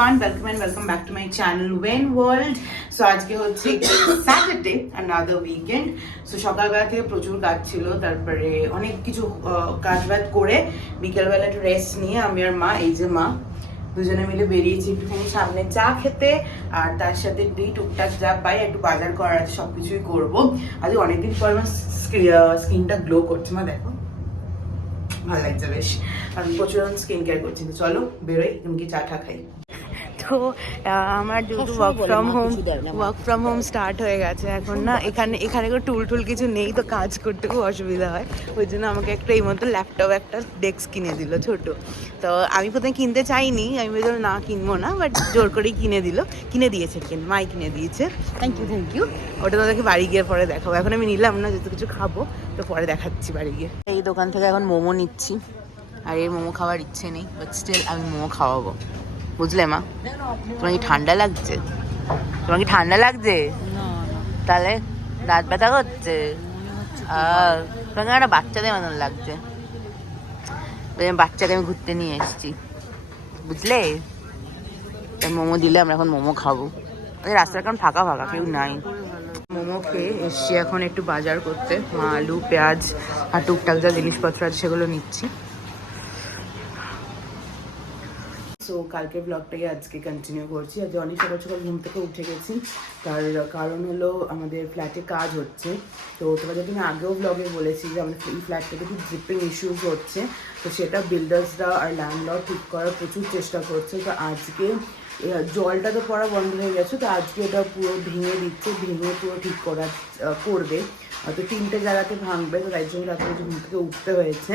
everyone, welcome and welcome back to my channel When World. So আজকে হচ্ছে Saturday, another weekend. So সকালবেলা থেকে প্রচুর কাজ ছিল, তারপরে অনেক কিছু কাজবাজ করে বিকেলবেলা একটু রেস্ট নিয়ে আমি আর মা, এই যে মা, দুজনে মিলে বেরিয়েছি একটুখানি সামনে চা খেতে, আর তার সাথে টুকটাক যা পাই একটু বাজার করার আছে, সবকিছুই করবো। আজ অনেকদিন পর আমার স্কিনটা গ্লো করছে, মা দেখো ভালো লাগছে বেশ, আমি প্রচুর স্কিন কেয়ার করছি। তো চলো বেরোই, তুমি কি চা টা খাই। তো আমার যেহেতু ওয়ার্ক ফ্রম হোম স্টার্ট হয়ে গেছে এখন না, এখানে টুল কিছু নেই, তো কাজ করতে খুব অসুবিধা হয়। ওই জন্য আমাকে একটা এই মতো ল্যাপটপ একটা ডেস্ক কিনে দিল ছোট। তো আমি প্রথমে কিনতে চাইনি, আমি বললাম না কিনবো না, বাট জোর করেই কিনে দিয়েছে, মাই কিনে দিয়েছে। Thank you. ওটা তোদেরকে বাড়ি গিয়ে পরে দেখাবো, এখন আমি নিলাম না, যত কিছু খাবো তো পরে দেখাচ্ছি বাড়ি গিয়ে। এই দোকান থেকে এখন মোমো নিচ্ছি, আর এর মোমো খাওয়ার ইচ্ছে নেই, বাট স্টিল আমি মোমো খাওয়াবো, বুঝলে মা? তোমার কি ঠান্ডা লাগছে? তাহলে দাঁত ব্যথা করছে? তোমাকে একটা বাচ্চাদের মতন লাগছে, বাচ্চাকে আমি ঘুরতে নিয়ে এসেছি, বুঝলে? মোমো দিলে আমরা এখন মোমো খাবো। রাস্তা এখন ফাঁকা কেউ নাই। মোমো খেয়ে এসছি, এখন একটু বাজার করতে, আলু পেঁয়াজ আর টুকটাক যা জিনিসপত্র আছে সেগুলো নিচ্ছি। সো কালকের ব্লগটাই আজকে কন্টিনিউ করছি। আজ অনেক সকাল ঘুম থেকে উঠে গেছি, তার কারণ হলো আমাদের ফ্ল্যাটে কাজ হচ্ছে। তো তোমাদের আমি আগেও ব্লগে বলেছি যে আমাদের এই ফ্ল্যাটটাতে খুব ড্রিপিং ইস্যুস হচ্ছে, তো সেটা বিল্ডার্সরা আর ল্যান্ডলর্ড ঠিক করার প্রচুর চেষ্টা করছে। তো আজকে জলটা তো পড়া বন্ধ হয়ে গেছে, তো আজকে এটা পুরো ভেঙে পুরো ঠিক করবে। তো 3টে জায়গাতে ভাঙবে, তো তাই জন্য রাত্রে ঘুম থেকে উঠতে হয়েছে।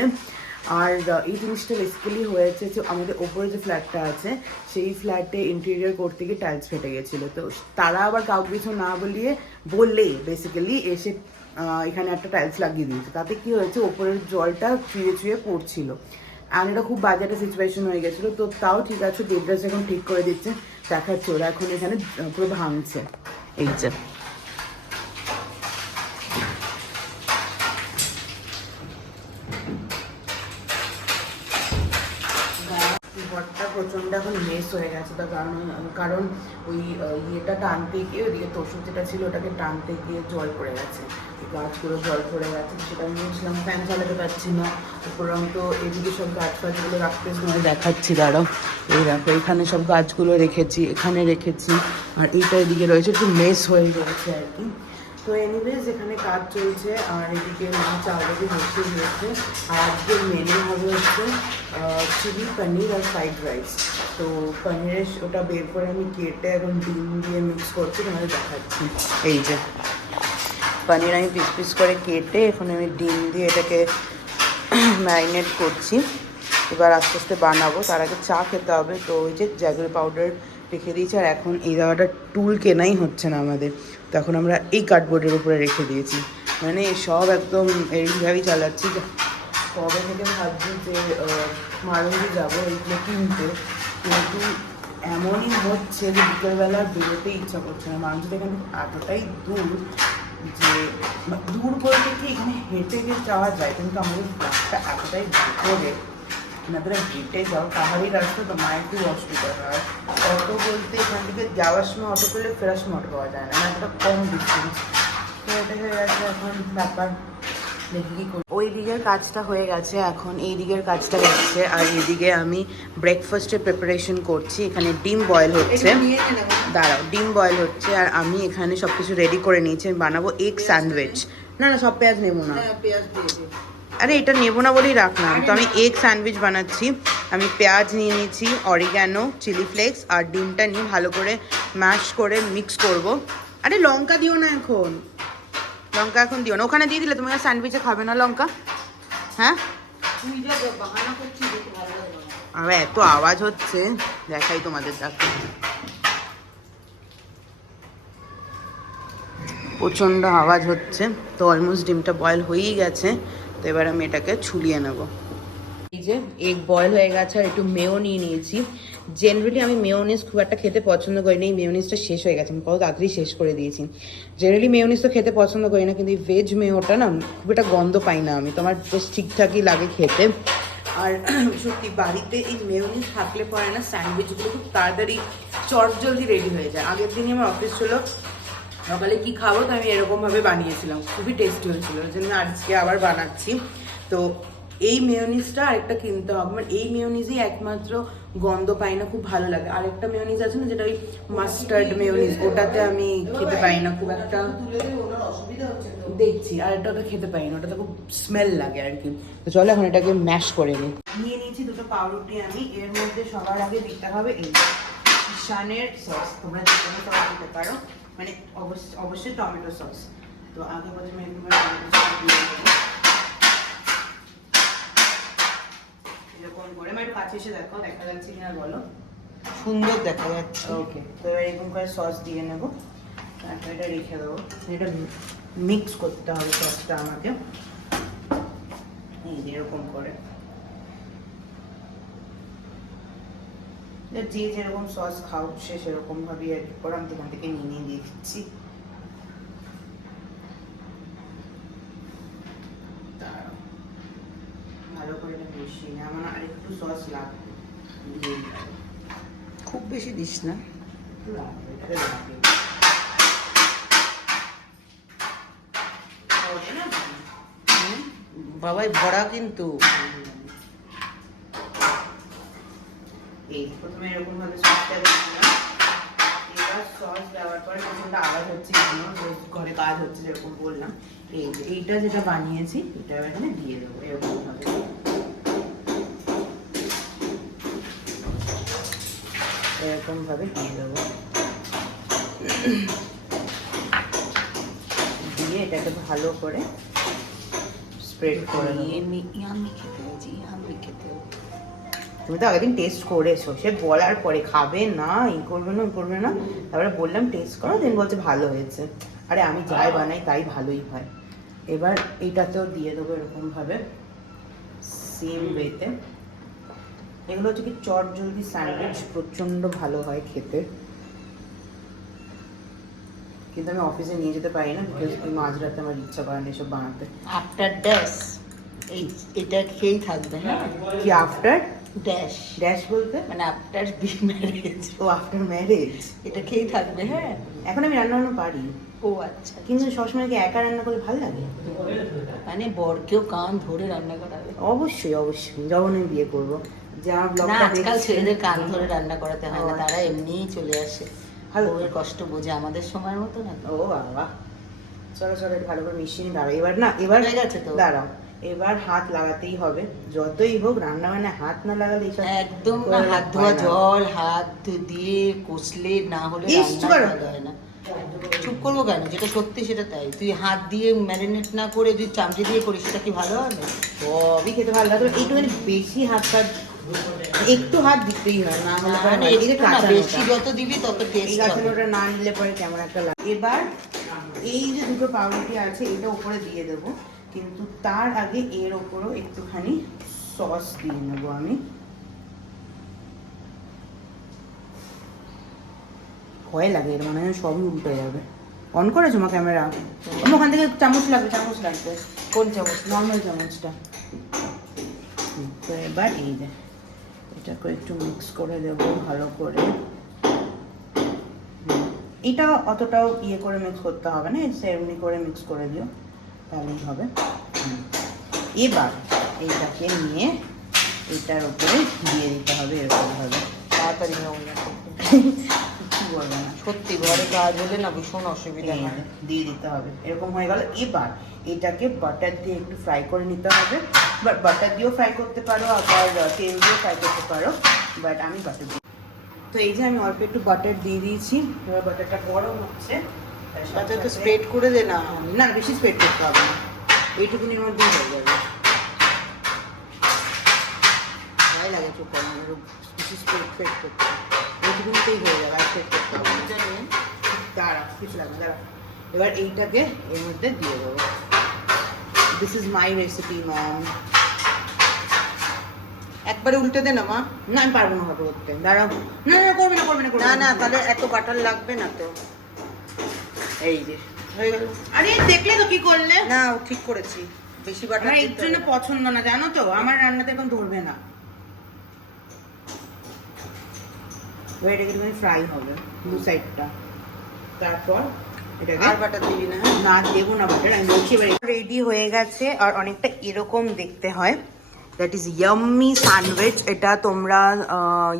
আর এই জিনিসটা বেসিক্যালি হয়েছে যে আমাদের ওপরে যে ফ্ল্যাটটা আছে সেই ফ্ল্যাটে ইন্টেরিয়র করতে গিয়ে টাইলস ফেটে গেছিলো। তো তারা আবার কাউকে কিছু না বললেই বেসিক্যালি এসে এখানে একটা টাইলস লাগিয়ে দিয়েছে। তাতে কি হয়েছে, ওপরের জলটা চুয়ে পড়ছিল, আর এটা খুব বাজে একটা সিচুয়েশন হয়ে গেছিলো। তো তাও ঠিক আছে, দেবদাস এখন ঠিক করে দিচ্ছে, দেখাচ্ছে ওরা এখন এখানে পুরো ভাঙছে। এই যে ঘরটা প্রচণ্ড এখন মেস হয়ে গেছে, তার কারণ ওই ইয়েটা টানতে গিয়ে ওইদিকে তোষক যেটা ছিল ওটাকে টানতে গিয়ে জল পড়ে গেছে, গাছগুলো জল পড়ে গেছে, সেটা আমি বুঝলাম। ফ্যান চালাতে পারছি না, উপরন্ত এদিকে সব গাছগুলো রাখতে দেখাচ্ছি, দাঁড়াও। এই দেখো এখানে সব গাছগুলো রেখেছি, এখানে রেখেছি, আর এইটা এদিকে রয়েছে, একটু মেস হয়ে গেছে আর কি। তো এনিওয়েজ এখানে কাজ চলছে, আর এদিকে মাছ অলরেডি বসে গিয়েছে। আর আজকে মেনু হবে হচ্ছে চিলি পনির আর ফ্রাইড রাইস। তো পনিরের ওটা বের করে আমি কেটে এখন ডিম দিয়ে মিক্স করছি, তোমাদের দেখাচ্ছি। এই যে পনির আমি পিস করে কেটে এখন আমি ডিম দিয়ে এটাকে ম্যারিনেট করছি। এবার আস্তে আস্তে বানাবো, তার আগে চা খেতে হবে। তো ওই যে জ্যাগরি পাউডার রেখে দিয়েছি, আর এখন এই জায়গাটা টুল কেনাই হচ্ছে না আমাদের, তো এখন আমরা এই কার্ডবোর্ডের উপরে রেখে দিয়েছি। মানে সব একদম এইভাবেই চালাচ্ছি। কবে থেকে ভাবছি যে মারুন্দি যাবো এইগুলো কিনতে, কিন্তু এমনই হচ্ছে যে বিকেলবেলা বেরোতে ইচ্ছা করছে না। মারুন্দি এখানে এতটাই দূর যে দূর বলতে কি এখানে হেঁটে গিয়ে যাওয়া যায়, কিন্তু আমাদের রাস্তা এতটাই ভিতরে, আপনারা হেঁটে যাও পাহাড়ি রাস্তা, তো মায়ের খুব অসুবিধা হয়। অটো বলতে এখান থেকে যাওয়ার সময় অটো করলে ফেরার সময় অটো পাওয়া যায় না, একটা কম ডিস্টেন্স। তো এটা হয়ে গেছে এখন ব্যাপার। ওই দিকের কাজটা হয়ে গেছে, এখন এই দিকের কাজটা হচ্ছে, আর এইদিকে আমি ব্রেকফাস্টের প্রিপারেশন করছি। এখানে ডিম বয়েল হচ্ছে, ডিম বয়েল হচ্ছে, আর আমি এখানে সব কিছু রেডি করে নিয়েছি। আমি বানাবো এগ স্যান্ডউইচ। না সব পেঁয়াজ নেবো না, আরে এটা নেবো না বলেই রাখলাম। তো আমি এগ স্যান্ডউইচ বানাচ্ছি। আমি পেঁয়াজ নিয়ে নিয়েছি, অরিগ্যানো, চিলি ফ্লেক্স, আর ডিমটা নিয়ে ভালো করে ম্যাশ করে মিক্স করব। আরে লঙ্কা দিও না এখন, লঙ্কা এখন দিও না, ওখানে দিয়ে দিলে তুমি স্যান্ডউইচে খাবে না লঙ্কা। হ্যাঁ আর এত আওয়াজ হচ্ছে, দেখাই তোমাদের, দেখো প্রচণ্ড আওয়াজ হচ্ছে। তো অলমোস্ট ডিমটা বয়েল হয়েই গেছে, তো এবার আমি এটাকে ছুলিয়ে নেব। এই যে এগ বয়েল হয়ে গেছে, আর একটু মেয়ো নিয়ে নিয়েছি। জেনারেলি আমি মেয়োনিজ খুব একটা খেতে পছন্দ করি না, এই মেয়োনিজটা শেষ হয়ে গেছে, আমি কত তাড়াতাড়ি শেষ করে দিয়েছি। জেনারেলি মেয়োনিজ তো খেতে পছন্দ করি না, কিন্তু এই ভেজ মেয়োটা না খুব একটা গন্ধ পাই না আমি, তো আমার বেশ ঠিকঠাকই লাগে খেতে। আর সত্যি বাড়িতে এই মেয়োনিজ থাকলে পরে না স্যান্ডউইচগুলো খুব তাড়াতাড়ি চটজলদি রেডি হয়ে যায়। আগের দিনই আমার অফিস ছিল, সকালে কি খাবো তো আমি এরকমভাবে বানিয়েছিলাম, খুবই টেস্টি হয়েছিল, ওই জন্য আজকে আবার বানাচ্ছি। তো এই মেয়োনিজটা আরেকটা কিনতে হবে, মানে এই মেয়োনিজই একমাত্র গন্ধ পাই না, খুব ভালো লাগে। আরেকটা মেয়োনিজ আছে না যেটা ওই মাস্টার্ড মেয়োনিজ, ওটাতে আমি খেতে পাই না খুব একটা, দেখছি। আর এটা খেতে পাই না, ওটাতে খুব স্মেল লাগে আর কি। তো চলো এখন এটাকে ম্যাশ করে নিই। নিয়ে নিয়েছি দুটো পাউরুটি আমি, এর মধ্যে সবার আগে দিতে হবে এই কিষানের সস, তোমরা যে কোনো সস দিতে পারো, মানে অবশ্যই টমেটো সস। তো আগে প্রথমে এরকম করে, মানে কাছে এসে দেখো, দেখা যাচ্ছে কিনা বলো, সুন্দর দেখা যাচ্ছে। ওকে, তো এবার এরকম করে সস দিয়ে নেবো, তারপর এটা রেখে দেবো। এটা মিক্স করতে হবে সসটা আমাকে, এই যে এরকম করে, যে যেরকম সস খাও সে সেরকম ভাবে আর কি করে আমি এখান থেকে নিয়ে দিয়ে দিচ্ছি। ভালো করে এটা মিশিয়ে নিই, আমার আর একটু সস লাগবে, খুব বেশি দিস না, বাবাই ভরা কিন্তু। এই প্রথমে এরকম ভাবে সসটা দিলাম, এবার সস দেওয়ার পরে প্রচন্ড আওয়াজ হচ্ছে, ঘরে কাজ হচ্ছে যেরকম বললাম। এইটা যেটা বানিয়েছি এটা এখানে দিয়ে দেবো এরকম ভাবে, এরকম ভাবে দিয়ে দেবো, দিয়ে এটাকে ভালো করে স্প্রেড করে তুমি তো আগের দিন টেস্ট করেছো, সে বলার পরে খাবে না, করবে না, তারপরে বললাম টেস্ট করো, দেন বলছে ভালো হয়েছে। আরে আমি যাই বানাই তাই ভালোই হয়। এবার এইটাতেও দিয়ে দেবো এরকম ভাবে সেম ওয়েতে। এগুলো হচ্ছে কি চটজলদি স্যান্ডউইচ, প্রচন্ড ভালো হয় খেতে, কিন্তু আমি অফিসে নিয়ে যেতে পারি না, বিকজ ওই মাঝরাতে আমার ইচ্ছা করে না এসব বানাতে। আফটার ড্যাশ এটা খেয়েই থাকবে। হ্যাঁ, কি আফটার ড্যাশ? ড্যাশ বলতে মানে আফটার ম্যারেজ। ও আফটার ম্যারেজ এটা খেয়েই থাকবে। হ্যাঁ, এখন আমি রান্না বান্না পারি। ও আচ্ছা, কিন্তু সবসময় কি একা রান্না করলে ভালো লাগে? মানে বরকেও কান ধরে রান্না করাবে? অবশ্যই অবশ্যই, যখন আমি বিয়ে করবো, যে আমার না, ব্লগটা আজকাল ছেলেদের কান ধরে রান্না করাতে হয় না, তারা এমনিই চলে আসে, ভালো বউয়ের কষ্ট বোঝে, আমাদের সময়ের মতো না। ও বাবা, চলো চলো এটা ভালো করে মিশিয়ে দাঁড়াও। এবার না, এবার হয়ে গেছে তো, দাঁড়াও, এবার হাত লাগাতেই হবে, যতই হোক রান্না বান্না হাত না লাগালে এইসব একদম না। হাত ধোয়া জল হাত দিয়ে কষলে না হলে রান্না ভালো হয় না। চুপ করবো কেন? যেটা সত্যি সেটা তাই। তুই হাত দিয়ে ম্যারিনেট না করে তুই চামচে দিয়ে করিস, সেটা কি ভালো হবে? সবই খেতে ভালো লাগে, এইটুখানি বেশি একটু হাত দিতেই হয়, না হলে বেশি যত দিবি তত টেস্ট হবে। ওটা না নিলে পরে কেমন একটা লাগে। এবার এই যে দুটো পাউরুটি আছে এটা উপরে দিয়ে দেবো, কিন্তু তার আগে এর ওপরও একটুখানি সস দিয়ে নেবো আমি। ভয় লাগে এর, মানে সবই উল্টে যাবে। অন করেছো মা ক্যামেরা? ওখান থেকে চামচ লাগবে, কোন চামচ? নর্মাল চামচটা। তো এবার এই যে এটাকে একটু মিক্স করে দেবো ভালো করে। এটা অতটাও ইয়ে করে মিক্স করতে হবে না, এমনি করে মিক্স করে দিও তাহলেই হবে। এবার এইটাকে নিয়ে এটার উপরে দিয়ে দিতে হবে এরকম ভাবে, তাড়াতাড়ি কিছু বলবে না, সত্যি ঘরে কাজ হলে না ভীষণ অসুবিধা হয়। দিয়ে দিতে হবে এরকম হয়ে গেল। এবার এটাকে বাটার দিয়ে একটু ফ্রাই করে নিতে হবে, বাট বাটার দিয়েও ফ্রাই করতে পারো, আবার তেল দিয়েও ফ্রাই করতে পারো, বাট আমি বাটার দিই। তো এই যে আমি অল্প একটু বাটার দিয়ে দিয়েছি, এবার বাটারটা গরম হচ্ছে, বাটারটা স্প্রেড করে দে না। না বেশি স্প্রেড করতে হবে না, এইটুকুনির মধ্যেই হয়ে যাবে। ভয় লাগে চুপ করে, বেশি স্প্রেড করতে, এইটুকুনিতেই হয়ে যাবে, আর স্প্রেড করতে হবে। দাঁড়া, কিছু লাগবে, দাঁড়া। এবার এইটাকে এর মধ্যে দিয়ে দেবো। This is my recipe ma'am. একবারে উল্টে দে না মা। না আমি পারবো না হবে করতে, দাঁড়াও। না না করবে না না না, তাহলে এত বাটার লাগবে না তো। এই যে হয়ে গেল। আরে দেখলে তো কি করলে? না, ঠিক করেছি। বেশি বাটার আমার এই জন্য পছন্দ না, জানো তো, আমার রান্নাতে এখন ধরবে না। এবার এটাকে তুমি ফ্রাই হবে দু সাইডটা, তারপর এটাকে আর বাটার দিবি না? না দেবো না বাটার, আমি বলছি। এবার রেডি হয়ে গেছে আর অনেকটা এরকম দেখতে হয়। That is yummy sandwich. এটা তোমরা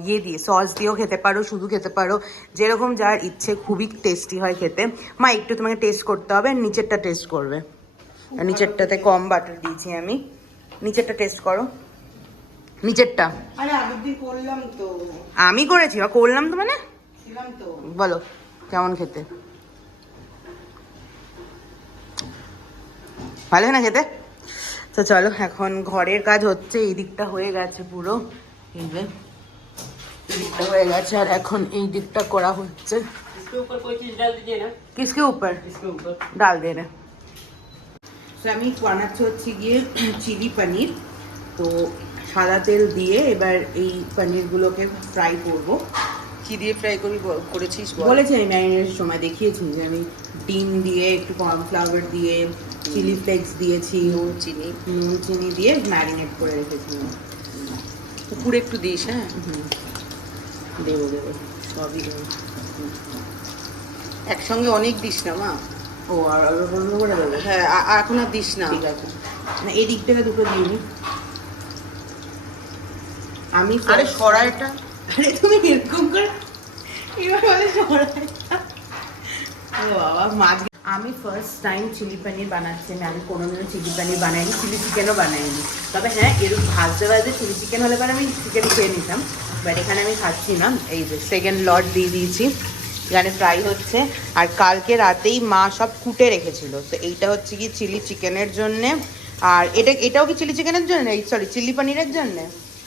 ইয়ে দিয়ে সস দিয়েও খেতে পারো, শুধু খেতে পারো, যেরকম যার ইচ্ছে। খুবই টেস্টি হয় খেতে। মা একটু তোমাকে টেস্ট করতে হবে, আর নিচেরটা টেস্ট করবে। আর নিচেরটাতে কম বাটার দিয়েছি আমি। নিচেরটা টেস্ট করো, নিচেরটা। আরে আগের দিন করলাম তো। আমি করেছি বা করলাম তো, মানে ছিলাম তো। বলো কেমন খেতে? ভালো না খেতে? তো চলো, এখন ঘরের কাজ হচ্ছে। এই দিকটা হয়ে গেছে পুরো, এই যে এই দিকটা হয়ে গেছে, আর এখন এই দিকটা করা হচ্ছে। इसके ऊपर कोई चीज डाल दीजिए ना, কিসকে উপর इसके ऊपर। ডাল দে রে। তো আমি বানাচ্ছি হচ্ছে গিয়ে চিলি পনির। তো সাদা তেল দিয়ে এবার এই পনিরগুলোকে ফ্রাই করবো। কি দিয়ে ফ্রাই করবি করেছিস বল? বলেছি আমি ম্যারিনেটের সময়, দেখিয়েছি যে আমি ডিম দিয়ে, একটু কর্নফ্লাওয়ার দিয়ে, চিলি ফ্লেক্স দিয়েছি, চিনি নুন চিনি দিয়ে ম্যারিনেট করে রেখেছিলাম। উপরে একটু দিস। হ্যাঁ, দেবো দেবো, সবই দেবো। একসঙ্গে অনেক দিস না মা। ও আর অল্প অল্প করে দেবো? হ্যাঁ, এখন আর দিস না। ঠিক আছে, না এই দিক থেকে দুটো দিয়ে নি আমি। আরে সরাইটা, আরে তুমি এরকম করে এবার বলে সরাইটা। ও বাবা, মাছ। আমি ফার্স্ট টাইম চিলি পনির বানাচ্ছি। আমি কোনোদিনও চিলি পনির বানাইনি, চিলি চিকেনও বানাইনি। তবে হ্যাঁ, এরকম ভাজতে ভাজতে চিলি চিকেন হলে পরে আমি চিকেন খেয়ে নিতাম, বাট এখানে আমি খাচ্ছি না। এই যে সেকেন্ড লট দিয়ে দিয়েছি, এখানে ফ্রাই হচ্ছে। আর কালকে রাতেই মা সব কুটে রেখেছিল। তো এইটা হচ্ছে কি চিলি চিকেনের জন্যে, আর এটাও কি চিলি চিকেনের জন্য, সরি চিলি পনিরের জন্যে,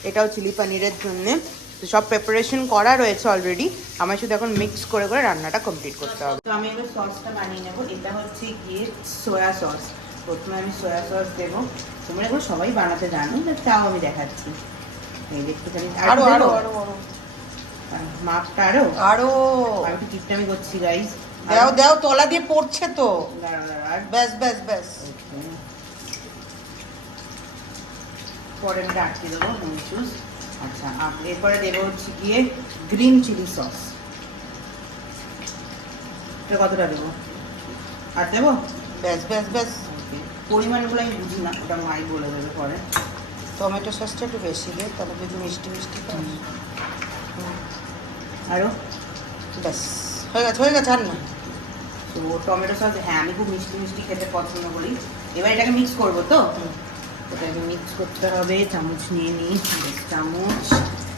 এটাও চিলি পনিরের জন্যে। তো সব প্রিপারেশন করা রয়েছে অলরেডি, আমার শুধু এখন মিক্স করে করে রান্নাটা কমপ্লিট করতে হবে। তো আমি এবার সসটা বানিয়ে নেবো। এটা হচ্ছে গিয়ে সয়া সস। প্রথমে আমি সয়া সস দেবো। তোমরা এগুলো সবাই বানাতে জানো, তাও আমি দেখাচ্ছি। এই দেখতে আরো আরো আরো আরো মাপটা আরো আরো আমি একটু কিপটামি করছি গাইস। দাও দাও, তলা দিয়ে পড়ছে তো। দাঁড়াও দাঁড়াও, আর ব্যাস ব্যাস ব্যাস। পরে আমি আটকে দেবো নুন। আচ্ছা, এরপরে দেবো হচ্ছে গিয়ে গ্রিন চিলি সস। এটা কতটা দেবো? আর দেবো? ব্যাস ব্যাস ব্যাস। পরিমাণগুলো আমি বুঝি না, ওটা মাই বলে দেবে পরে। টমেটো সসটা একটু বেশি দে, তাহলে যদি মিষ্টি মিষ্টি খাস। আরও ব্যাস হয়ে গেছে আর না। তো টমেটো সস, হ্যাঁ আমি খুব মিষ্টি মিষ্টি খেতে পছন্দ করি। এবার এটাকে মিক্স করবো তো, এটাকে মিক্স করতে হবে। চামচ নিয়ে নিই, চামচ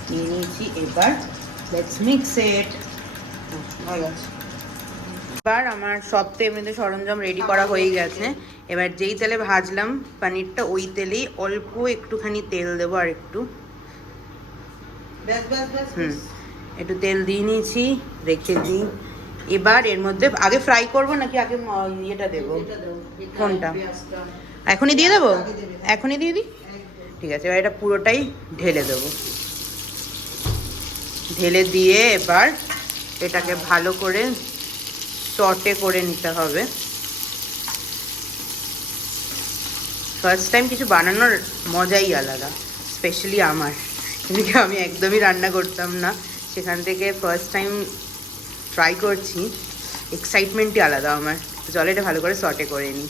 নিয়ে নিয়েছি। এবার লেটস মিক্স ইট। হয়ে গেছে। এবার আমার সব তো এমনিতে সরঞ্জাম রেডি করা হয়ে গেছে। এবার যেই তেলে ভাজলাম পনিরটা, ওই তেলেই অল্প একটুখানি তেল দেবো, আর একটু ব্যাস ব্যাস ব্যাস। একটু তেল দিয়ে নিয়েছি, রেখে দিই। এবার এর মধ্যে আগে ফ্রাই করবো নাকি আগে ইয়েটা দেবো? কোনটা? এখনই দিয়ে দেবো? এখনই দিয়ে দিই, ঠিক আছে। এবার এটা পুরোটাই ঢেলে দেবো। ঢেলে দিয়ে এবার এটাকে ভালো করে সটে করে নিতে হবে। ফার্স্ট টাইম কিছু বানানোর মজাই আলাদা, স্পেশালি আমার। কিন্তু আমি একদমই রান্না করতাম না, সেখান থেকে ফার্স্ট টাইম ট্রাই করছি। এক্সাইটমেন্টই আলাদা আমার। তো চলো এটা ভালো করে সটে করে নিই।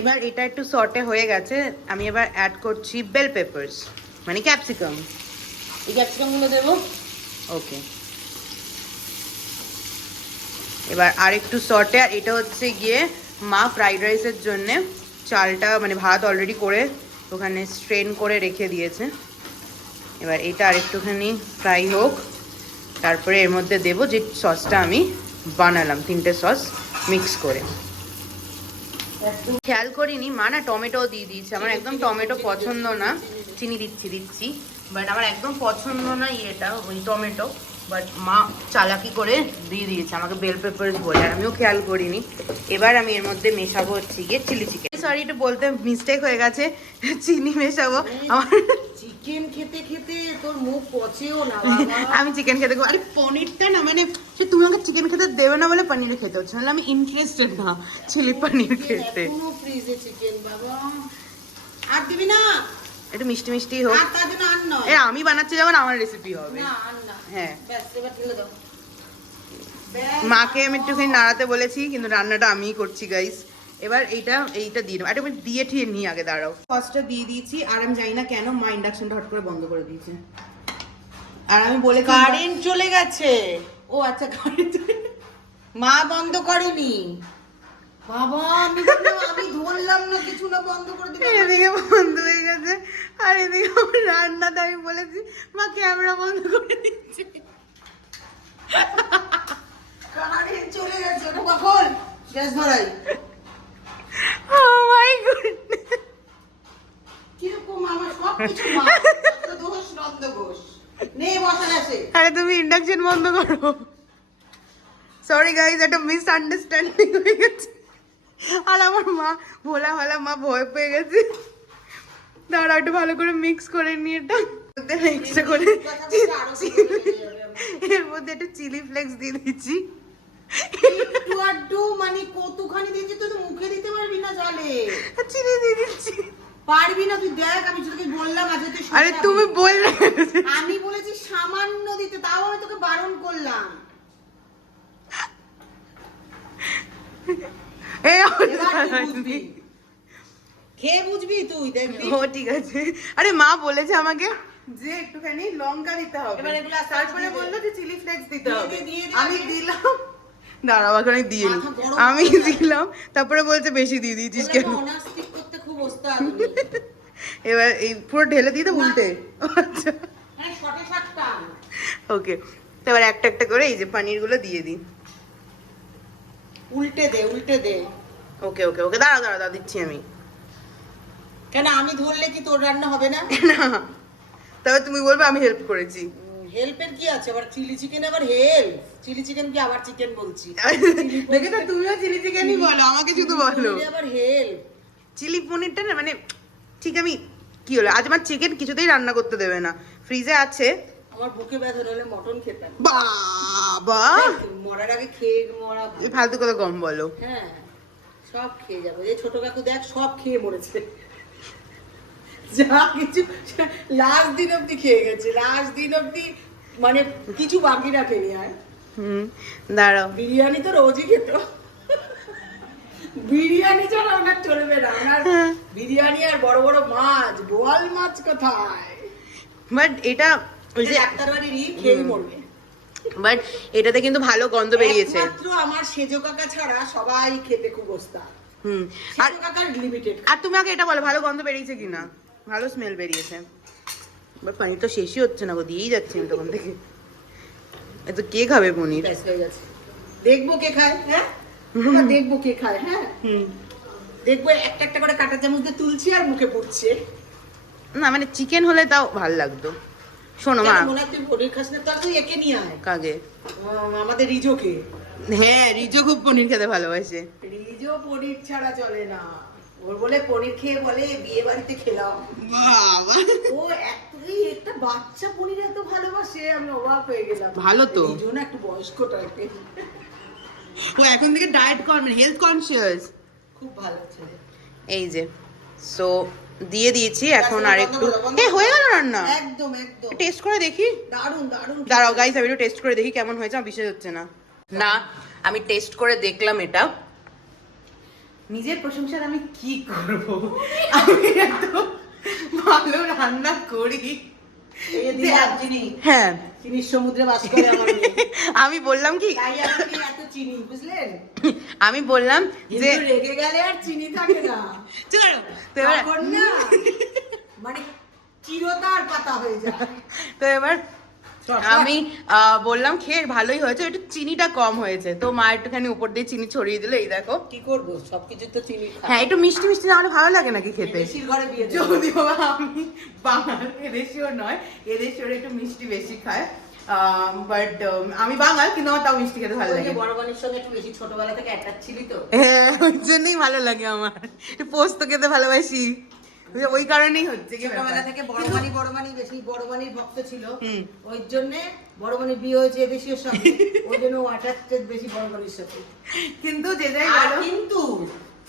এবার এটা একটু সটে হয়ে গেছে, আমি এবার অ্যাড করছি বেল পেপারস, মানে ক্যাপসিকাম। এই ক্যাপসিকামগুলো দেবো, ওকে। এবার আর একটু সটে। আর এটা হচ্ছে গিয়ে মা ফ্রাইড রাইসের জন্যে চালটা, মানে ভাত অলরেডি করে ওখানে স্ট্রেন করে রেখে দিয়েছে। এবার এটা আর একটুখানি ফ্রাই হোক, তারপরে এর মধ্যে দেবো যে সসটা আমি বানালাম, 3টে সস মিক্স করে। খেয়াল করিনি, মা না টমেটো দিয়ে দিয়েছে। আমার একদম টমেটো পছন্দ না। চিনি দিচ্ছি, বাট আমার একদম পছন্দ না ইয়েটা, ওই টমেটো। বাট মা চালাকি করে দিয়ে দিয়েছে আমাকে বেল পেপারস বলে, আর আমিও খেয়াল করিনি। এবার আমি এর মধ্যে মেশাবো হচ্ছে গিয়ে চিলি চিকেন। সরি, একটু বলতে মিস্টেক হয়ে গেছে, চিনি মেশাবো। আমার চিকেন খেতে খেতে তোর মুখ পচেও না আমি চিকেন খেতে খুব, আরে পনিরটা না মানে সে তুমি আমাকে চিকেন খেতে দেবে না বলে পনির খেতে হচ্ছে, নাহলে আমি ইন্টারেস্টেড না চিলি পনির খেতে। এখনো ফ্রিজে চিকেন বাবা, আর দিবি না? একটু মিষ্টি মিষ্টি হোক। আর তার জন্য আর নয়, এ আমি বানাচ্ছি যখন আমার রেসিপি হবে। না আর না, হ্যাঁ, ব্যাস এবার ঢেলে দাও। মাকে আমি একটুখানি নাড়াতে বলেছি, কিন্তু রান্নাটা আমিই করছি গাইস। এবার এইটা দিয়ে দেবো, একটা দিয়ে ঠিয়ে নিই আগে, দাঁড়াও। ফার্স্টটা দিয়ে দিয়েছি, আর আমি জানি না কেন মা ইন্ডাকশনটা হট করে বন্ধ করে দিয়েছে। আর আমি বলে কারেন্ট চলে গেছে। ও আচ্ছা, কারেন্ট মা বন্ধ করেনি বাবা, আমি ধরলাম না কিছু না, বন্ধ করে দিলাম। এদিকে বন্ধ হয়ে গেছে, আর এদিকে আমার রান্নাতে আমি বলেছি মা ক্যামেরা বন্ধ করে দিচ্ছে। কারেন্ট চলে গেছে, ওটা কখন গ্যাস ধরাই। Oh my goodness! কিরকম আমার সব কিছু মা, দোষ নন্দ ঘোষ নে বসা গেছে। আরে তুমি ইন্ডাকশন বন্ধ করো। সরি গাইজ, একটা মিসআন্ডারস্ট্যান্ডিং হয়ে গেছে, আর আমার মা ভোলা ভালা মা ভয় পেয়ে গেছে। দাঁড়া একটু ভালো করে মিক্স করে নিয়ে এটা এক্সট্রা করে এর মধ্যে একটু চিলি ফ্লেক্স দিয়ে দিচ্ছি। একটু আড্ডু মানে কতখানি দিয়েছি, তুই তো মুখে দিতে পারবি না জলে। চিনি দিয়ে দিচ্ছি। পারবি না, তুই দেখ আমি তোকে বললাম আজকে তুই আরে তুমি বললে, আমি বলেছি সামান্য দিতে, তাও আমি তোকে বারণ করলাম। খেয়ে বুঝবি তুই, দেখবি। ও ঠিক আছে। আরে মা বলেছে আমাকে যে একটুখানি লঙ্কা দিতে হবে, এবার এগুলো আস্তে তারপরে আস্তে বললো যে চিলি ফ্লেক্স দিতে দিয়ে হবে। দে, দিয়ে দে আমি আগে। দিলাম, দাঁড়াও ওখানে দিয়ে নি। মাথা গরম আমি হয়ে যায়। দিলাম, তারপরে বলছে বেশি দিয়ে দিয়েছিস কেন। অনাস্তিক করতে খুব ওস্তাদ উনি। এবার এই পুরো ঢেলে দিয়ে তো উল্টে। আচ্ছা মানে শটে শটটা। ওকে, তো এবার একটা একটা করে এই যে পনিরগুলো দিয়ে দিই। উল্টে দে, উল্টে দে। ওকে ওকে ওকে, দাঁড়াও দাঁড়াও দাঁড়াও, দিচ্ছি আমি। কেন আমি ধরলে কি তোর রান্না হবে না? না, তবে তুমি বলবে আমি হেল্প করেছি। হেল্পের কি আছে, আবার চিলি চিকেন আবার হেল্প? চিলি চিকেন কি আবার চিকেন বলছি? দেখে তো তুমিও চিলি চিকেনই বলো, আমাকে শুধু বলো। আবার হেল্প। চিলি পনিরটা না মানে ঠিক, আমি কি হলো আজ আমার চিকেন কিছুতেই রান্না করতে দেবে না, ফ্রিজে আছে। আমার বুকে ব্যথা হলে মটন খেতাম। বাবা মরার আগে খেয়ে মরা ভালো। এই ফালতু কথা কম বলো। হ্যাঁ সব খেয়ে যাবো, এই ছোট কাকু দেখ সব খেয়ে মরেছে, যা কিছু লাস্ট দিন অব্দি খেয়ে গেছে, লাস্ট দিন অব্দি মানে কিছু বাকি রাখেনি। আর দাঁড়াও, বিরিয়ানি তো রোজই খেত, বিরিয়ানি ছাড়া ওনার চলবে না। ওনার বিরিয়ানি আর বড় বড় মাছ, বোয়াল মাছ কোথায়? বাট এটা ওই যে ডাক্তার বাড়িরই খেয়ে মরবে। বাট এটাতে কিন্তু ভালো গন্ধ বেরিয়েছে। একমাত্র আমার সেজো কাকা ছাড়া সবাই খেতে খুব ওস্তাদ। আর সেজো কাকার লিমিটেড। আর তুমি আগে এটা বলো, ভালো গন্ধ বেরিয়েছে কিনা? ভালো স্মেল বেরিয়েছে। বাট পনির তো শেষই হচ্ছে না গো, দিয়েই যাচ্ছি আমি তখন থেকে। এত কে খাবে পনির? ব্যাস হয়ে গেছে। দেখবো কে খায়, হ্যাঁ দেখবো কে খায়। হ্যাঁ দেখবো একটা একটা করে কাঁটা চামচ দিয়ে তুলছি আর মুখে পড়ছে। না মানে চিকেন হলে তাও ভালো লাগতো। শোনো মা, মনে হয় তুই পনির খাস না, তুই একে নিয়ে আয়, কাকে? আমাদের রিজোকে। হ্যাঁ, রিজো খুব পনির খেতে ভালোবাসে। রিজো পনির ছাড়া চলে না, ওর বলে পনির খেয়ে বলে বিয়ে বাড়িতে খেলাম। বাবা ও একটা বাচ্চা পনির এত ভালোবাসে, আমি অবাক হয়ে গেলাম। ভালো তো। রিজো না একটু বয়স্ক টাইপের, ও এখন থেকে ডায়েট হেলথ কনসিয়াস, খুব ভালো ছেলে। এই যে সো দিয়ে দিয়েছি এখন। আর একটু হয়ে গেল রান্না, একদম একদম টেস্ট করে দেখি। দারুন দারুন। দাঁড়াও গাইস, আমি একটু টেস্ট করে দেখি কেমন হয়েছে। আমার বিশ্বাস হচ্ছে না। না আমি টেস্ট করে দেখলাম এটা। নিজের প্রশংসার আমি কি করব, আমি এত ভালো রান্না করি। হ্যাঁ চিনির সমুদ্রে বাস করে আমার মেয়ে। আমি বললাম কি, তাই আপনি এত চিনি, বুঝলেন? আমি বললাম যে কিন্তু রেগে গেলে আর চিনি থাকে না, চলো তো এবার, তখন না মানে চিরতার পাতা হয়ে যায়। তো এবার আমি বললাম খেয়ে ভালোই হয়েছে, একটু চিনিটা কম হয়েছে। তো মা একটুখানি উপর দিয়ে চিনি ছড়িয়ে দিল। এই দেখো, কি করবো, সবকিছু তো চিনি খায়। হ্যাঁ একটু মিষ্টি মিষ্টি না হলে ভালো লাগে নাকি খেতে? বেশির ঘরে বিয়ে দেবে। যদি বাবা আমি বাঙাল, এদেশীয় নয়, এদেশীয় একটু মিষ্টি বেশি খায়। বাট আমি বাঙাল, কিন্তু আমার তাও মিষ্টি খেতে ভালো ওই লাগে। যে বড় বোনের সঙ্গে একটু বেশি ছোটবেলা থেকে অ্যাটাচ ছিলি তো। হ্যাঁ, ওই জন্যই ভালো লাগে আমার, একটু পোস্ত খেতে ভালোবাসি, ওই কারণেই হচ্ছে কি ছোটবেলা থেকে বড় মানি বেশি বড় মানির ভক্ত ছিল। হুম। ওই জন্য বড় মানির বিয়ে হয়েছে এদেশীয় সঙ্গে, ওই জন্য অ্যাটাচড বেশি বড় মানির সাথে। কিন্তু যে যাই আর বলো, কিন্তু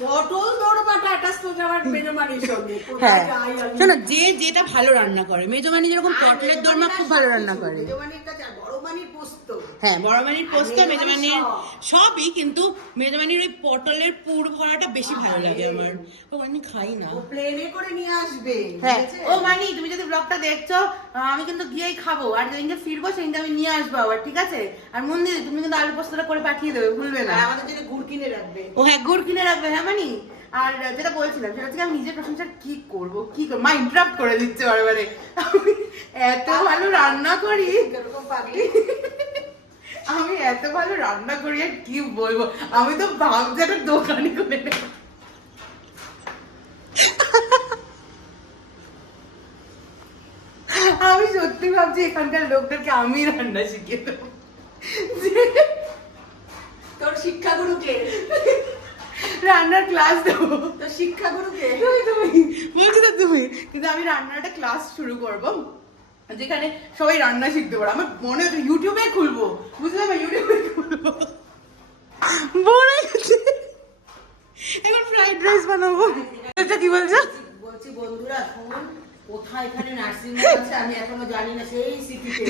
পটল দৌড়বাটা অ্যাটাচ তো আমার মেজো মানির সঙ্গে। হ্যাঁ কোথায় যাই আমি। শোনো, যে যেটা ভালো রান্না করে, মেজমানি যেরকম পটলের দোরমা খুব ভালো রান্না করে। মেজো মানির কাছে আর বড় মানির পোস্ত। হ্যাঁ, বড়মানির পোস্ত, আর মেজমানির মেজমানির সবই, কিন্তু মেজমানির ওই পটলের পুর ভরাটা বেশি ভালো লাগে আমার। ও আমি খাই না। ও প্লেনে করে নিয়ে আসবে। হ্যাঁ, ঠিক আছে? ও মানি, তুমি যদি ব্লগটা দেখছো, আমি কিন্তু গিয়েই খাবো, আর যেদিনকে ফিরবো সেদিনকে আমি নিয়ে আসবো আবার, ঠিক আছে? আর মন্দির তুমি কিন্তু আলু পোস্তটা করে পাঠিয়ে দেবে, ভুলবে না। আর আমাদের জন্য গুড় কিনে রাখবে। ও হ্যাঁ, গুড় কিনে রাখবে। হ্যাঁ মানি, আর যেটা বলছিলাম সেটা হচ্ছে আমি নিজের প্রশংসা কি করব, মা ইন্টারাপ্ট করে দিচ্ছে বারবারে। আমি এত ভালো রান্না করি, এরকম পাগলি। আমি এত ভালো রান্না করি আর কি বলবো, আমি তো ভাবছি একটা দোকানই করে নেব। আমি সত্যি ভাবছি এখানকার লোকদেরকে আমি রান্না শিখিয়ে দেবো। তোর শিক্ষাগুরুকে, রান্নার ক্লাস দেবো। তোর শিক্ষাগুরুকে। বলছি তো তুমি, কিন্তু আমি রান্নার একটা ক্লাস শুরু করব, যেখানে সবাই রান্না শিখতে পারো। আমার মনে হচ্ছে ইউটিউবে খুলবো, বুঝলে, আমি ইউটিউবে খুলবো। বলে গেছে এখন ফ্রাইড রাইস বানাবো। এটা কি বলছো? বলছি বন্ধুরা শোন, কোথায় এখানে নার্সিং হোম আছে আমি এখনো জানি না, সেই সিটিতে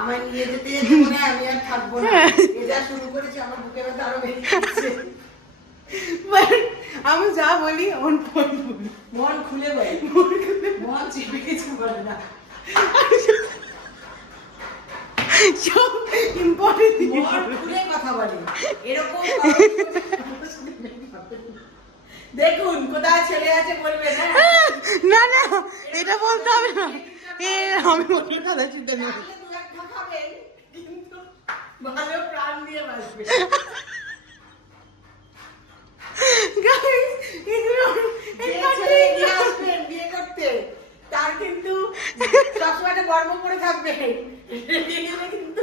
আমার নিয়ে যেতে যেতে মনে হয় আমি আর থাকবো না। এ যা শুরু করেছে আমার বুকে ব্যথা আরো বেড়ে যাচ্ছে। But আমি যা বলি অন পয়েন্ট বলি, মন খুলে বলে, মন চেপে কিছু বলে না। সব ইম্পর্টেন্ট। মন খুলে কথা বলে, এরকম দেখুন কোথায় ছেলে আছে বলবে না। না না, এটা বলতে হবে না। আমি বলি কথা চিন্তা নেই। আপনি দু একটা খাবেন, কিন্তু ভালো প্রাণ দিয়ে বাঁচবে। Guys, ignore. যে ছেলে এগিয়ে আসবেন বিয়ে করতে, তার কিন্তু সবসময় একটা গর্ব করে থাকবে, কিন্তু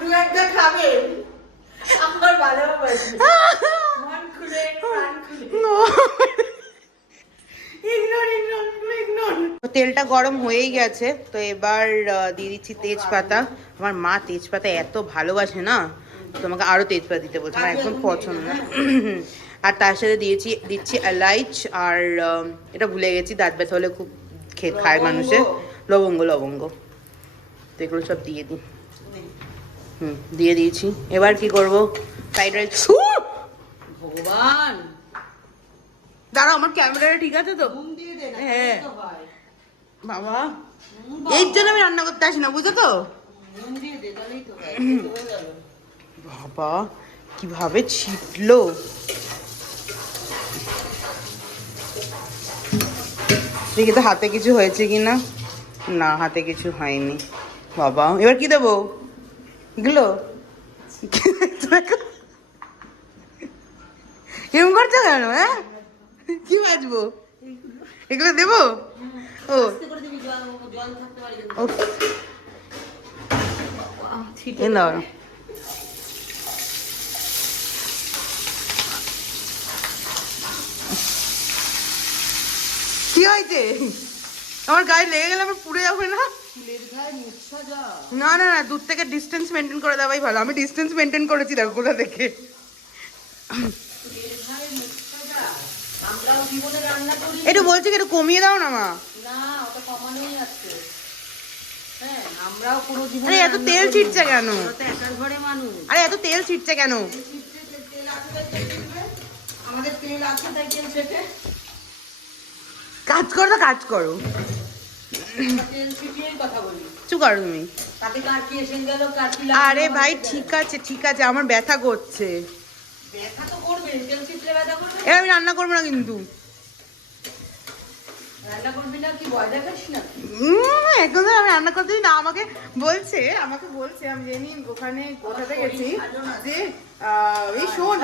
দু একটা খাবেন, আমার ভালোবাসবে, মন খুলে প্রাণ খুলে। তেলটা গরম হয়েই গেছে, তো এবার দিয়ে দিচ্ছি তেজপাতা। আমার মা তেজপাতা এত ভালোবাসে না, তোমাকে আরো তেজপাতা দিতে বলছে, আমার একদম পছন্দ না। আর তার সাথে দিচ্ছি এলাইচ, আর এটা ভুলে গেছি, দাঁত ব্যথা হলে খুব খায় মানুষে, লবঙ্গ। তো এগুলো সব দিয়ে দিই। দিয়ে দিয়েছি। এবার কি করব? Fried rice. ভগবান, দাঁড়াও, আমার ক্যামেরাটা ঠিক আছে তো? ঘুম দিয়ে দে না, হ্যাঁ। তো হয়। বাবা, এই জন্য আমি রান্না করতে আসি না, বুঝছো তো? ঘুম দিয়ে দে, তাহলেই তো হয়। হয়ে গেল। বাবা কিভাবে ছিটলো! দেখি তো হাতে কিছু হয়েছে কিনা। না, হাতে কিছু হয়নি। বাবা, এবার কি দেবো? এগুলো এরকম করছো কেন? হ্যাঁ, কি বাজবো? এগুলো দেবো? ও আস্তে করে দিবি, জল থাকতে পারে কিন্তু। ও, ছিটে এই নাও। কি হয়েছে? আমার গায়ে লেগে গেলে আমার পুড়ে যাবে না? চুলের গায়ে মুচ্ছা যা। না না না, দূর থেকে ডিস্টেন্স মেনটেন করে দেওয়াই ভালো। আমি ডিস্টেন্স মেনটেন করেছি, দেখো কোথা থেকে। চুলের গায়ে মুচ্ছা যা। আমরাও জীবনে রান্না করি। একটু বলছি কি, একটু কমিয়ে দাও না মা। না, ওটা কমানোই আছে। হ্যাঁ, আমরাও পুরো জীবনে আরে এত রান্না তেল করি। ছিটছে কেন? আমরা তো একার ঘরে মানুষ। আরে এত তেল ছিটছে কেন? তেল ছিটছে, তেল আছে তাই তেল ছিটবে। আমাদের তেল আছে তাই তেল ছেটে। কাজ করো তো, কাজ করো। আমরা তেল ছিটিয়েই কথা বলি। চুপ করো তুমি। তাতে কার কি এসে গেল, কার কি আরে ভাই, ঠিক আছে, আমার ব্যথা করছে। ব্যথা তো করবে, তেল ছিটলে ব্যথা করবে। এবার আমি রান্না করবো না কিন্তু। রান্না করবি না, কি ভয় দেখাস না? একদম আমি রান্না করতে দিই না। আমাকে বলছে আমি জানি ওখানে কোথাতে গেছি, যে এই শোন,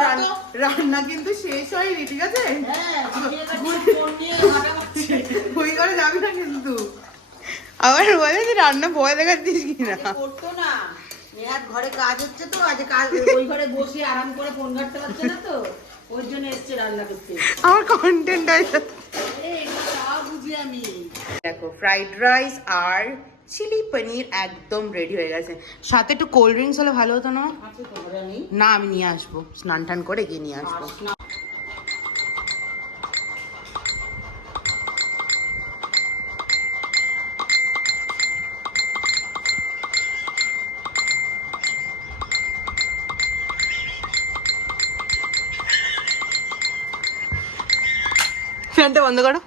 রান্না কিন্তু শেষ হয়নি, ঠিক আছে? হ্যাঁ, ভিডিও কাটিয়ে ফোন নিয়ে হাঁটা করছে। ওই করে যাবি না কিন্তু। আবার বলে যে রান্না ভয় দেখাচ্ছিস কিনা। করতো না, নেহাত ঘরে কাজ হচ্ছে তো, আজ কাজ ওই ঘরে বসে আরাম করে ফোন ঘাটতে পারছে না তো, ওর জন্য এসছে রান্না করতে। আমার কন্টেন্ট হয়েছে। বুঝি আমি। দেখো ফ্রাইড রাইস আর চিলি পনির একদম রেডি হয়ে গেছে। সাথে একটু কোল্ড ড্রিঙ্কস হলে ভালো হতো না? না আমি নিয়ে আসবো, স্নান টান করে গিয়ে নিয়ে আসবো। ফ্যানটা বন্ধ করো,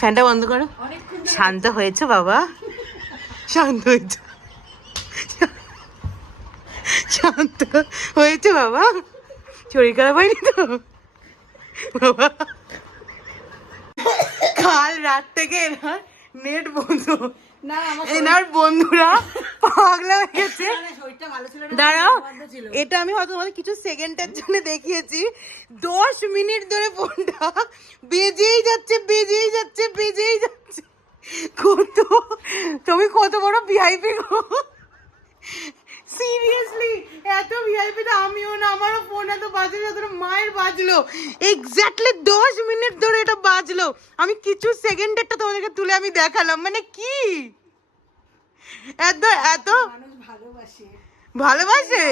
ফ্যানটা বন্ধ করো। শান্ত হয়েছে বাবা, শান্ত হয়েছে, শান্ত হয়েছে বাবা, শরীর খারাপ হয়নি তো বাবা? কাল রাত থেকে এনার নেট বন্ধ, এনার বন্ধুরা পাগলা হয়ে গেছে। দাঁড়াও, এটা আমি হয়তো তোমাদের কিছু সেকেন্ডের জন্য দেখিয়েছি। 10 মিনিট ধরে ফোনটা বেজেই যাচ্ছে, বেজেই যাচ্ছে, বেজেই যাচ্ছে। কত, তুমি কত বড় ভিআইপি গো, সিরিয়াসলি এত ভিআইপি তো আমিও না, আমারও ফোন এত বাজে যতটা মায়ের বাজলো। এক্স্যাক্টলি 10 মিনিট ধরে এটা বাজলো, আমি কিছু সেকেন্ডেরটা তোমাদেরকে তুলে আমি দেখালাম। মানে কি এত এত ভালোবাসে,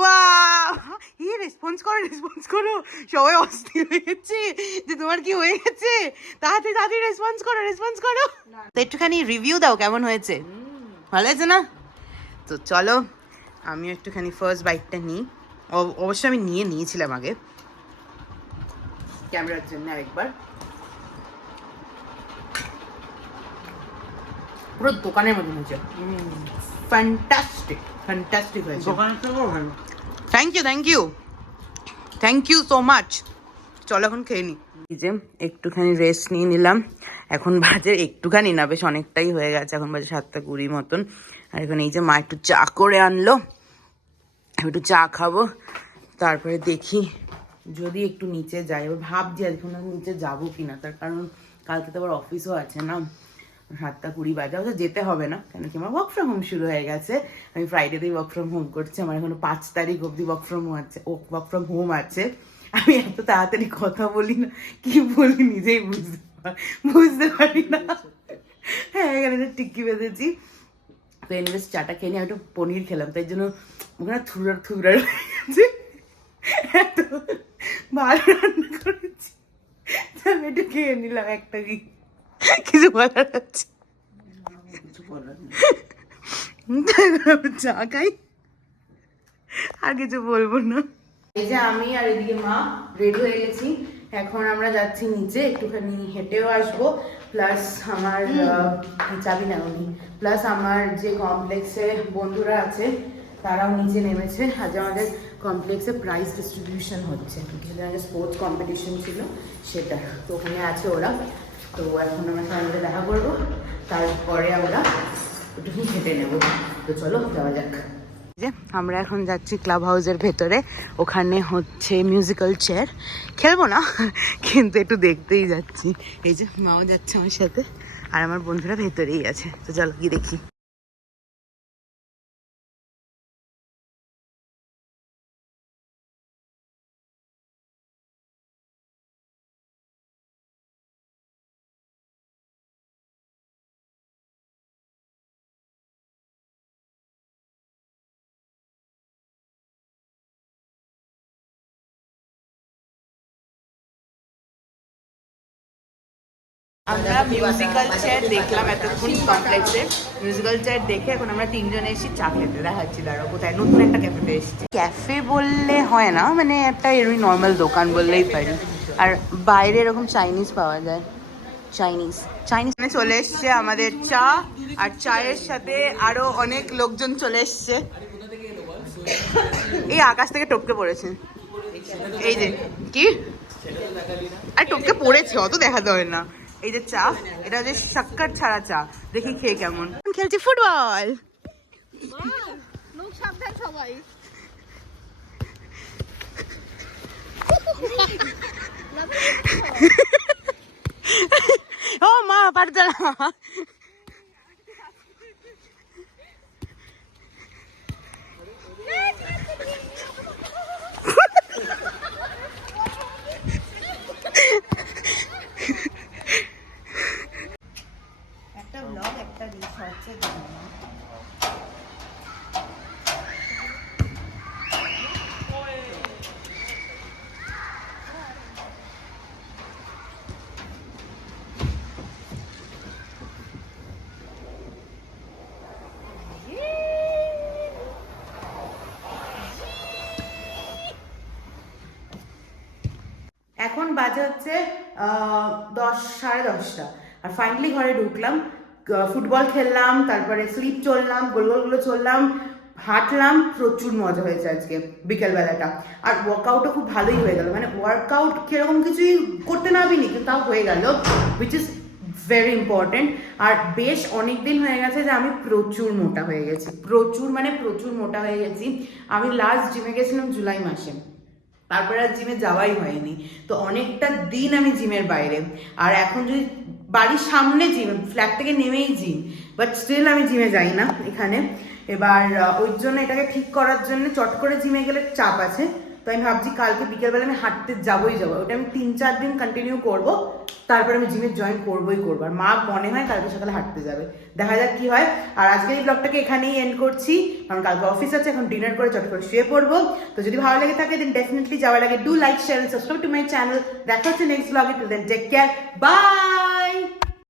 বাহ, রেসপন্স করো, রেসপন্স করো, সবাই অস্থির হয়ে গেছে যে তোমার কি হয়ে গেছে, তাড়াতাড়ি তাড়াতাড়ি রেসপন্স করো, রেসপন্স করো। তো একটুখানি রিভিউ দাও কেমন হয়েছে, ভালো হয়েছে না? তো চলো আমিও একটুখানি ফার্স্ট বাইটটা নিই। অবশ্য আমি নিয়েছিলাম আগে ক্যামেরার জন্য আরেকবার। পুরো দোকানের মতো হয়েছে, ফ্যান্টাস্টিক, ফ্যান্টাস্টিক হয়েছে। Thank you, thank you, thank you so much. চলো এখন খেয়ে নিই। এই যে একটুখানি রেস্ট নিয়ে নিলাম, এখন বাজে একটুখানি না, বেশ অনেকটাই হয়ে গেছে, এখন বাজে 7:20 মতন। আর এখন এই যে মা একটু চা করে আনলো, একটু চা খাবো, তারপরে দেখি যদি একটু নিচে যাই। এবার ভাবছি এখন নিচে যাবো কিনা, তার কারণ কালকে তো আবার অফিসও আছে না, 7:20 বাজে। অথচ যেতে হবে না, কেন কি আমার ওয়ার্ক ফ্রম হোম শুরু হয়ে গেছে। আমি ফ্রাইডেতেই ওয়ার্ক ফ্রম হোম করছি, আমার এখনো 5 তারিখ অবধি ওয়ার্ক ফ্রম হোম আছে। আমি এত তাড়াতাড়ি কথা বলি না, কি বলি নিজেই বুঝতে পারি না। হ্যাঁ, এখানে টিক্কি বেঁধেছি। তো এনিওয়েজ চাটা খেয়ে নিয়ে আমি একটু পনির খেলাম, তাই জন্য ওখানে থুবড়ার হয়ে গেছে। এত ভালো রান্না করেছি, আমি একটু খেয়ে নিলাম একটা। কিছু বলার আছে? চা খাই, আর কিছু বলবো না। এই যে আমি আর এদিকে মা রেডি হয়ে গেছি, এখন আমরা যাচ্ছি নিচে, একটুখানি হেঁটেও আসবো। প্লাস আমার চাবি না উনি, প্লাস আমার যে কমপ্লেক্সে বন্ধুরা আছে তারাও নিচে নেমেছে। আজ আমাদের কমপ্লেক্সে প্রাইজ ডিস্ট্রিবিউশন হচ্ছে, কিছুদিন আগে স্পোর্টস কম্পিটিশন ছিল সেটা, তো ওখানে আছে ওরা। তো এখন আমরা সবাই মিলে দেখা করবো, তারপরে আমরা একটু হেঁটে নেবো। তো চলো যাওয়া যাক। যে আমরা এখন যাচ্ছি ক্লাব হাউসের ভেতরে, ওখানে হচ্ছে মিউজিক্যাল চেয়ার, খেলবো না কিন্তু একটু দেখতেই যাচ্ছি। এই যে মাও যাচ্ছে আমার সাথে, আর আমার বন্ধুরা ভেতরেই আছে। তো চলো গিয়ে দেখি। আমরা মিউজিক্যাল চেয়ার দেখলাম এতক্ষণ কমপ্লেক্সে, মিউজিক্যাল চেয়ার দেখে এখন আমরা 3 জনে এসেছি চা খেতে। দেখাচ্ছি দাঁড়াও কোথায়, নতুন একটা ক্যাফেতে এসেছি। ক্যাফে বললে হয় না, মানে একটা এরকম নর্মাল দোকান বললেই পারি। আর বাইরে এরকম চাইনিজ পাওয়া যায়, চাইনিজ চলে এসছে আমাদের চা, আর চায়ের সাথে আরো অনেক লোকজন চলে এসছে। এই আকাশ থেকে টপকে পড়েছে, এই যে কি আর টপকে পড়েছে, অত দেখাতে হয় না। এই যে চা, এটা হচ্ছে শক্কর ছাড়া চা, দেখি খেয়ে কেমন। খেলছি ফুটবল, সাবধান সবাই। ও মা পাটি চালা। একটা ব্লগ একটা রিলস হচ্ছে এখন বাজে হচ্ছে 10, 10:30 আর ফাইনালি ঘরে ঢুকলাম। ফুটবল খেললাম, তারপরে স্লিপ চললাম, গোলগুলো চললাম, হাঁটলাম, প্রচুর মজা হয়েছে আজকে বিকেলবেলাটা। আর ওয়ার্কআউটও খুব ভালোই হয়ে গেল, মানে ওয়ার্কআউট কিরকম কিছুই করতে না পারিনি কিন্তু তাও হয়ে গেল, উইচ ইজ ভেরি ইম্পর্টেন্ট। আর বেশ অনেক দিন হয়ে গেছে যে আমি প্রচুর মোটা হয়ে গেছি, প্রচুর মানে প্রচুর মোটা হয়ে গেছি। আমি লাস্ট জিমে গেছিলাম জুলাই মাসে, তারপরে আর জিমে যাওয়াই হয়নি। তো অনেকটা দিন আমি জিমের বাইরে, আর এখন যদি বাড়ির সামনে জিম, ফ্ল্যাট থেকে নেমেই জিম, বাট স্টিল আমি জিমে যাই না এখানে। এবার ওই জন্য এটাকে ঠিক করার জন্য চট করে জিমে গেলে চাপ আছে, তো আমি ভাবছি কালকে বিকেলবেলা আমি হাঁটতে যাবোই যাবো। ওটা আমি 3-4 দিন কন্টিনিউ করবো, তারপরে আমি জিমে জয়েন করবোই করবো। আর মা মনে হয় কালকে সকালে হাঁটতে যাবে, দেখা যাক কি হয়। আর আজকে এই ব্লগটাকে এখানেই এন্ড করছি, কারণ কালকে অফিস আছে, এখন ডিনার করে চট করে শুয়ে পড়বো। তো যদি ভালো লেগে থাকে দেন ডেফিনেটলি যাওয়ার আগে do like, share, subscribe to my channel. দেখা হচ্ছে নেক্সট ব্লগে, till then take care, by.